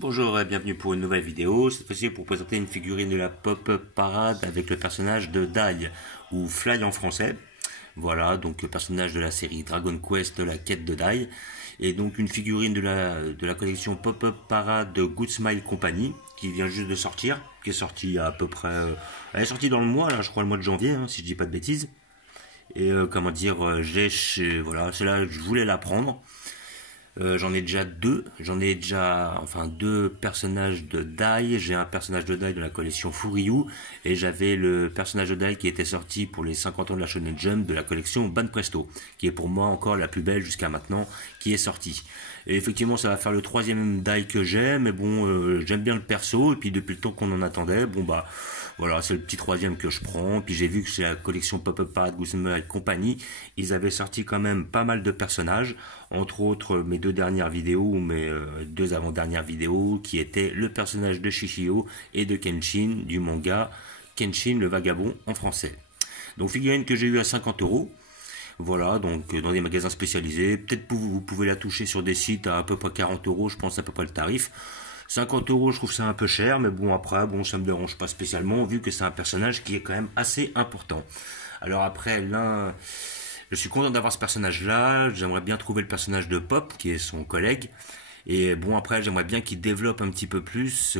Bonjour et bienvenue pour une nouvelle vidéo, cette fois-ci pour présenter une figurine de la Pop-Up Parade avec le personnage de Die, ou Fly en français. Voilà, donc le personnage de la série Dragon Quest, la quête de Die. Et donc une figurine de la collection Pop-Up Parade de Good Smile Company, qui vient juste de sortir, qui est sortie à peu près... elle est sortie dans le mois, là, je crois le mois de janvier, hein, si je dis pas de bêtises. Et voilà, c'est là je voulais la prendre. J'en ai déjà deux. Deux personnages de Dai. J'ai un personnage de Dai de la collection Furyu et j'avais le personnage de Dai qui était sorti pour les 50 ans de la Shonen Jump de la collection Banpresto, qui est pour moi encore la plus belle jusqu'à maintenant, qui est sortie. Et effectivement, ça va faire le troisième Dai que j'ai, mais bon, j'aime bien le perso et puis depuis le temps qu'on en attendait, bon bah voilà, c'est le petit troisième que je prends. Puis j'ai vu que chez la collection Pop-Up Parade Guzman et compagnie, ils avaient sorti quand même pas mal de personnages, entre autres mes deux dernières vidéos, ou mes deux avant-dernières vidéos, qui étaient le personnage de Shishio et de Kenshin du manga Kenshin le Vagabond en français. Donc figurine que j'ai eu à 50 €. Voilà, donc dans des magasins spécialisés. Peut-être vous pouvez la toucher sur des sites à peu près 40 €, je pense à peu près le tarif. 50 €, je trouve ça un peu cher, mais bon, après, bon, ça me dérange pas spécialement, vu que c'est un personnage qui est quand même assez important. Alors après, là, je suis content d'avoir ce personnage-là, j'aimerais bien trouver le personnage de Pop, qui est son collègue, et bon, après, j'aimerais bien qu'il développe un petit peu plus,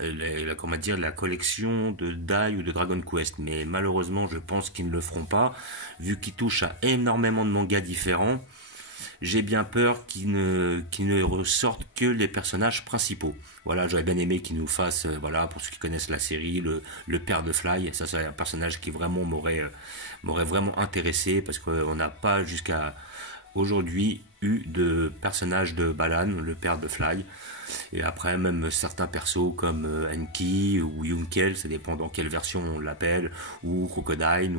la collection de Dai ou de Dragon Quest, mais malheureusement, je pense qu'ils ne le feront pas, vu qu'ils touchent à énormément de mangas différents. J'ai bien peur qu'ils ne ressortent que les personnages principaux. Voilà, j'aurais bien aimé qu'ils nous fassent, voilà, pour ceux qui connaissent la série, le père de Fly. Ça, c'est un personnage qui vraiment m'aurait vraiment intéressé, parce qu'on n'a pas jusqu'à aujourd'hui eu de personnage de Balan, le père de Fly. Et après, même certains persos comme Enki ou Yunkel, ça dépend dans quelle version on l'appelle, ou Crocodile,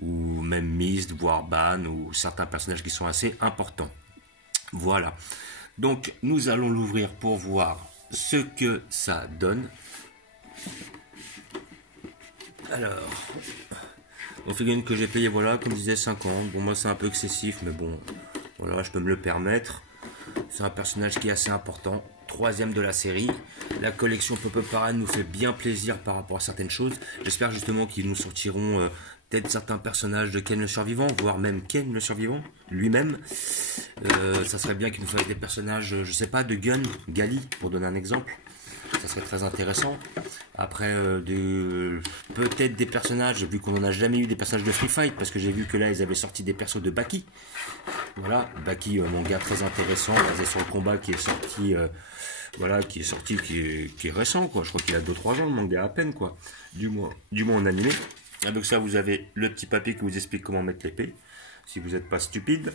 ou même Mist, voire Ban, ou certains personnages qui sont assez importants. Voilà. Donc, nous allons l'ouvrir pour voir ce que ça donne. Alors, on figurine que j'ai payé, voilà, comme je disais, 50. Bon, moi, c'est un peu excessif, mais bon, voilà, je peux me le permettre. C'est un personnage qui est assez important. Troisième de la série. La collection Pop-Up Parade nous fait bien plaisir par rapport à certaines choses. J'espère justement qu'ils nous sortiront peut-être certains personnages de Ken le Survivant, voire même Ken le Survivant lui-même. Ça serait bien qu'ils nous fassent des personnages, je sais pas, de Gun, Gali, pour donner un exemple. Ça serait très intéressant. Après, peut-être des personnages, vu qu'on n'en a jamais eu des personnages de Free Fight, parce que j'ai vu que là, ils avaient sorti des persos de Baki. Voilà, Baki, manga très intéressant, basé sur le combat qui est sorti, qui est récent, quoi. Je crois qu'il a 2-3 ans, le manga à peine, quoi. Du moins en animé. Avec ça, vous avez le petit papier qui vous explique comment mettre l'épée, si vous n'êtes pas stupide.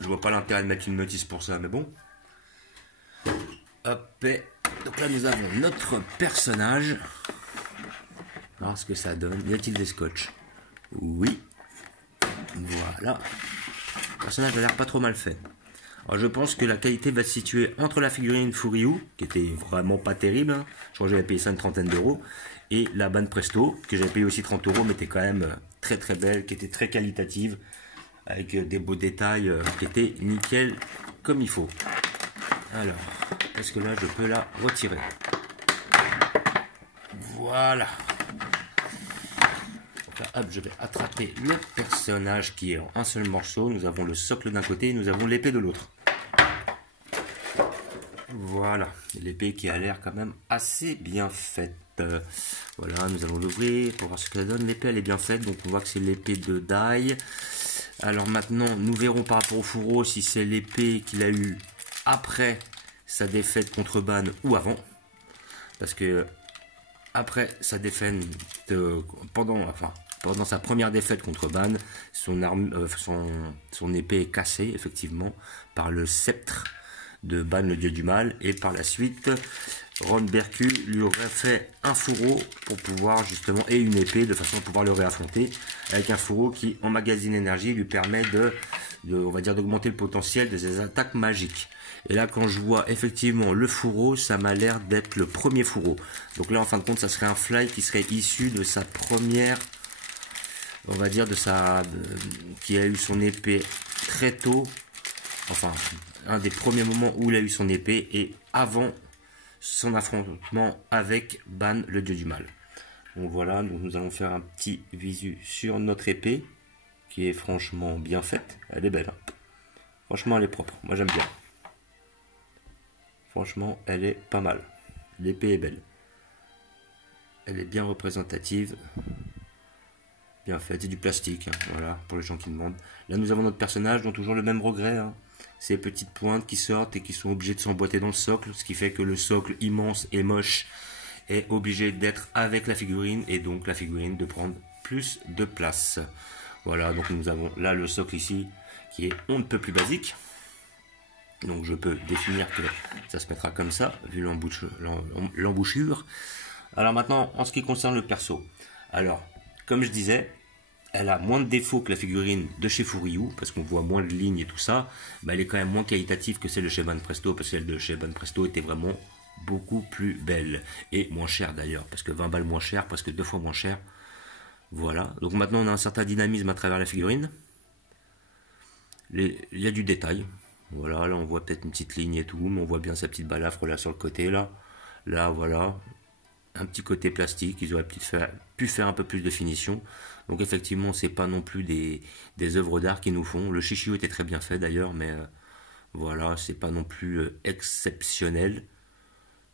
Je vois pas l'intérêt de mettre une notice pour ça, mais bon. Hop, et donc là, nous avons notre personnage. Alors, ce que ça donne. Y a-t-il des scotch? Oui. Voilà. Le personnage a l'air pas trop mal fait. Alors, je pense que la qualité va se situer entre la figurine Furyu, qui était vraiment pas terrible, hein. Je crois que j'avais payé ça une trentaine d'euros, et la Banpresto, que j'avais payé aussi 30 €, mais était quand même très très belle, qui était très qualitative, avec des beaux détails, qui étaient nickel comme il faut. Alors, est-ce que là je peux la retirer? Voilà. Donc là, hop, je vais attraper le personnage qui est en un seul morceau. Nous avons le socle d'un côté et nous avons l'épée de l'autre. Voilà, l'épée qui a l'air quand même assez bien faite. Voilà, nous allons l'ouvrir pour voir ce que ça donne. L'épée elle est bien faite, donc on voit que c'est l'épée de Dai. Alors maintenant, nous verrons par rapport au fourreau si c'est l'épée qu'il a eu après sa défaite contre Ban ou avant. Parce que après sa défaite, pendant sa première défaite contre Ban, son épée est cassée effectivement par le sceptre de Ban le dieu du mal, et par la suite Ron Berku lui aurait fait un fourreau pour pouvoir justement, et une épée, de façon à pouvoir le réaffronter, avec un fourreau qui emmagasine l'énergie, lui permet on va dire d'augmenter le potentiel de ses attaques magiques. Et là, quand je vois effectivement le fourreau, ça m'a l'air d'être le premier fourreau. Donc là, en fin de compte, ça serait un Fly qui serait issu de sa première, on va dire qui a eu son épée très tôt, enfin un des premiers moments où il a eu son épée et avant son affrontement avec Ban, le dieu du mal. Donc voilà, donc nous allons faire un petit visu sur notre épée qui est franchement bien faite. Elle est belle, hein. Franchement, elle est propre. Moi, j'aime bien. Franchement, elle est pas mal. L'épée est belle. Elle est bien représentative. Bien faite. C'est du plastique, hein, voilà, pour les gens qui demandent. Là, nous avons notre personnage, dont toujours le même regret, hein. Ces petites pointes qui sortent et qui sont obligées de s'emboîter dans le socle, ce qui fait que le socle immense et moche est obligé d'être avec la figurine et donc la figurine de prendre plus de place. Voilà, donc nous avons là le socle ici qui est on ne peut plus basique. Donc je peux définir que ça se mettra comme ça, vu l'embouchure. Alors maintenant, en ce qui concerne le perso. Alors, comme je disais, elle a moins de défauts que la figurine de chez Furiou, parce qu'on voit moins de lignes et tout ça. Mais elle est quand même moins qualitative que celle de chez Banpresto, parce que celle de chez Banpresto était vraiment beaucoup plus belle. Et moins chère d'ailleurs, parce que 20 balles moins cher, presque 2 fois moins cher. Voilà, donc maintenant on a un certain dynamisme à travers la figurine. Il y a du détail. Voilà, là on voit peut-être une petite ligne et tout, mais on voit bien sa petite balafre là sur le côté là. Là voilà, un petit côté plastique, ils auraient pu faire un peu plus de finition. Donc effectivement, c'est pas non plus des œuvres d'art qu'ils nous font. Le chichio était très bien fait d'ailleurs, mais voilà, c'est pas non plus exceptionnel.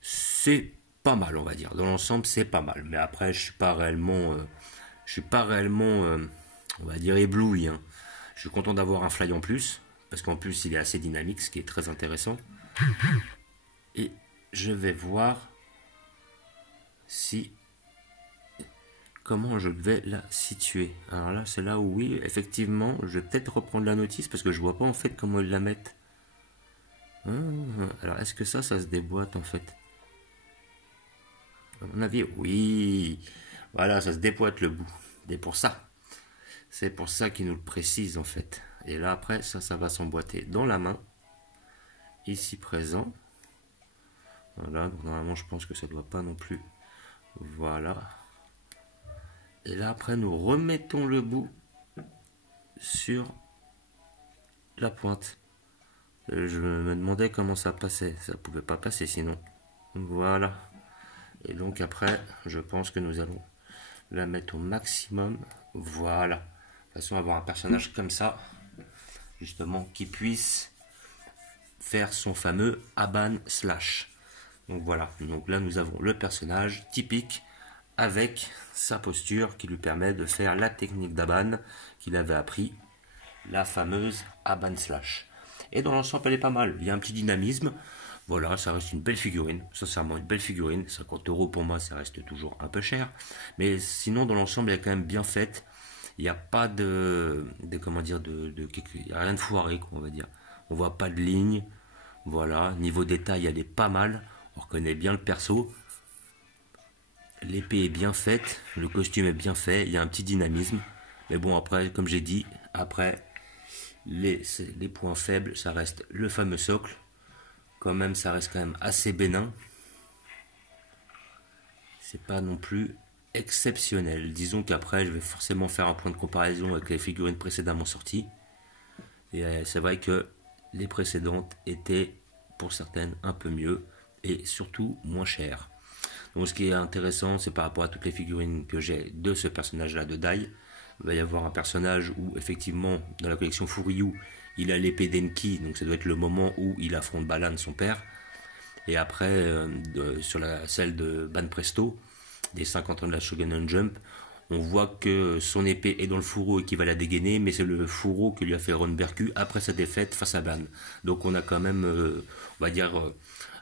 C'est pas mal, on va dire. Dans l'ensemble, c'est pas mal. Mais après, je suis pas réellement, on va dire ébloui, hein. Je suis content d'avoir un fly en plus, parce qu'en plus, il est assez dynamique, ce qui est très intéressant. Et je vais voir si comment je vais la situer. Alors là, c'est là où oui, effectivement, je vais peut-être reprendre la notice parce que je vois pas en fait comment ils la mettent. Alors, est-ce que ça se déboîte en fait? À mon avis, oui. Voilà, ça se déboîte le bout. C'est pour ça qu'ils nous le précisent en fait. Et là après, ça va s'emboîter dans la main, ici présent. Voilà, donc normalement, je pense que ça doit pas non plus. Voilà. Et là après nous remettons le bout sur la pointe. Je me demandais comment ça passait. Ça pouvait pas passer sinon. Voilà. Et donc après je pense que nous allons la mettre au maximum. Voilà. De toute façon avoir un personnage comme ça, justement, qui puisse faire son fameux Aban slash. Donc voilà. Donc là nous avons le personnage typique avec sa posture qui lui permet de faire la technique d'Aban qu'il avait appris, la fameuse Aban slash. Et dans l'ensemble, elle est pas mal. Il y a un petit dynamisme. Voilà, ça reste une belle figurine. Sincèrement, une belle figurine. 50 € pour moi, ça reste toujours un peu cher. Mais sinon, dans l'ensemble, elle est quand même bien faite. Il n'y a pas comment dire, il n'y a rien de foiré, on va dire. On voit pas de ligne. Voilà, niveau détail, elle est pas mal. On reconnaît bien le perso. L'épée est bien faite, le costume est bien fait, il y a un petit dynamisme. Mais bon, après, comme j'ai dit, après, les points faibles, ça reste le fameux socle. Quand même, ça reste quand même assez bénin. C'est pas non plus exceptionnel. Disons qu'après, je vais forcément faire un point de comparaison avec les figurines précédemment sorties. Et c'est vrai que les précédentes étaient, pour certaines, un peu mieux. Et surtout, moins chères. Donc ce qui est intéressant, c'est par rapport à toutes les figurines que j'ai de ce personnage-là de Dai. Il va y avoir un personnage où, effectivement, dans la collection Furiou, il a l'épée d'Enki, donc ça doit être le moment où il affronte Balan, son père. Et après, sur celle de Banpresto, des 50 ans de la Shogun Jump, on voit que son épée est dans le fourreau et qu'il va la dégainer, mais c'est le fourreau que lui a fait Ron Berku après sa défaite face à Ban. Donc on a quand même, on va dire,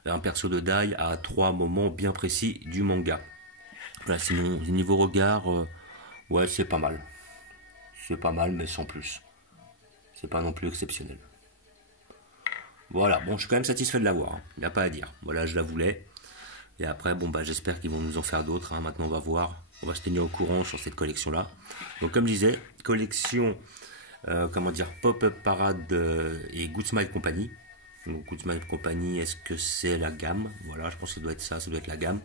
un perso de Dai à 3 moments bien précis du manga. Voilà, sinon, niveau regard, ouais, c'est pas mal. C'est pas mal, mais sans plus. C'est pas non plus exceptionnel. Voilà, bon, je suis quand même satisfait de l'avoir. Il n'y a pas à dire. Voilà, je la voulais. Et après, bon, bah, j'espère qu'ils vont nous en faire d'autres. Maintenant, on va voir. On va se tenir au courant sur cette collection-là. Donc, comme je disais, collection, comment dire, Pop-Up Parade et Good Smile Company. Donc, Good Smile Company, est-ce que c'est la gamme? Voilà, je pense que ça doit être ça, ça doit être la gamme.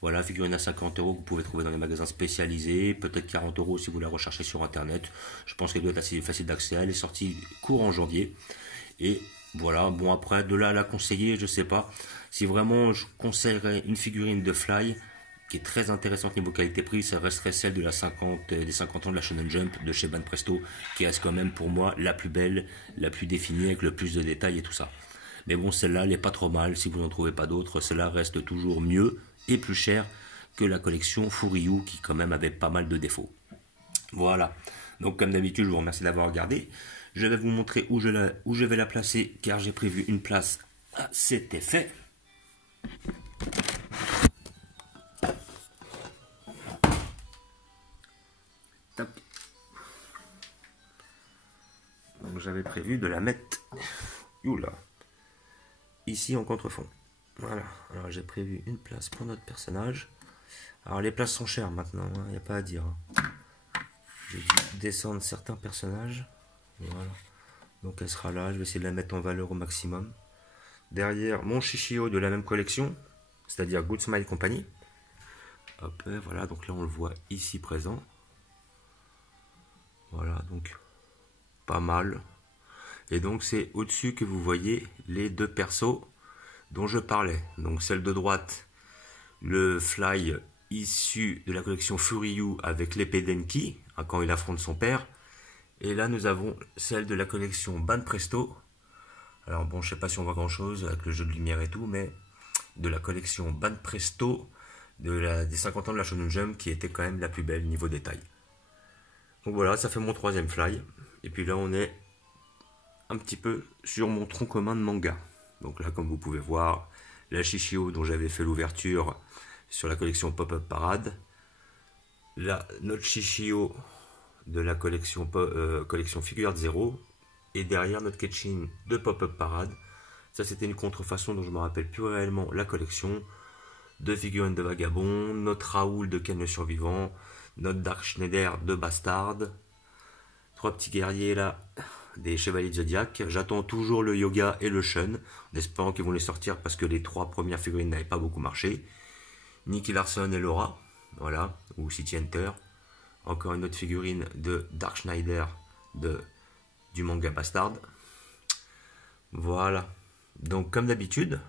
Voilà, figurine à 50 € que vous pouvez trouver dans les magasins spécialisés, peut-être 40 € si vous la recherchez sur internet. Je pense qu'elle doit être assez facile d'accès. Elle est sortie court en janvier. Et Voilà, bon après, de là à la conseiller, je sais pas. Si vraiment je conseillerais une figurine de Fly, qui est très intéressante niveau qualité-prix, ça resterait celle de la 50, des 50 ans de la Shonen Jump de chez Banpresto, qui reste quand même pour moi la plus belle, la plus définie, avec le plus de détails et tout ça. Mais bon, celle-là, elle est pas trop mal, si vous n'en trouvez pas d'autres, celle-là reste toujours mieux et plus chère que la collection Furiyu, qui quand même avait pas mal de défauts. Voilà. Donc comme d'habitude, je vous remercie d'avoir regardé. Je vais vous montrer où je vais la placer, car j'ai prévu une place à cet effet. Tac. Donc j'avais prévu de la mettre oula, ici en contrefond. Voilà. Alors j'ai prévu une place pour notre personnage. Alors les places sont chères maintenant, il n'y a pas à dire. J'ai dû descendre certains personnages. Voilà. Donc elle sera là, je vais essayer de la mettre en valeur au maximum. Derrière mon Shishio de la même collection, c'est-à-dire Good Smile Company. Hop, voilà, donc là on le voit ici présent. Voilà, donc pas mal. Et donc c'est au-dessus que vous voyez les deux persos dont je parlais. Donc celle de droite, le Fly issu de la collection Furiyu avec l'épée d'Enki, quand il affronte son père. Et là nous avons celle de la collection Banpresto. Alors bon, je sais pas si on voit grand chose avec le jeu de lumière et tout, mais de la collection Banpresto des 50 ans de la Shonen Jump, qui était quand même la plus belle niveau détail. Donc voilà, ça fait mon troisième Fly. Et puis là on est un petit peu sur mon tronc commun de manga. Donc là, comme vous pouvez voir, la Shishio dont j'avais fait l'ouverture sur la collection Pop-Up Parade. Là, notre Shishio de la collection Figure Zero. Et derrière notre Ketchin de Pop-Up Parade. Ça, c'était une contrefaçon dont je ne me rappelle plus réellement la collection. Deux figurines de Vagabond, notre Raoul de Ken le Survivant, notre Dark Schneider de Bastard. Trois petits guerriers là, des Chevaliers de Zodiac. J'attends toujours le Yoga et le Shun, en espérant qu'ils vont les sortir parce que les trois premières figurines n'avaient pas beaucoup marché. Nicky Larson et Laura, voilà, ou City Hunter. Encore une autre figurine de Dark Schneider du manga Bastard. Voilà. Donc comme d'habitude,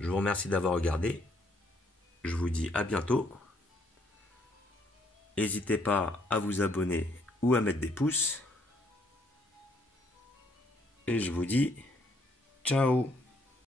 je vous remercie d'avoir regardé. Je vous dis à bientôt. N'hésitez pas à vous abonner ou à mettre des pouces. Et je vous dis ciao.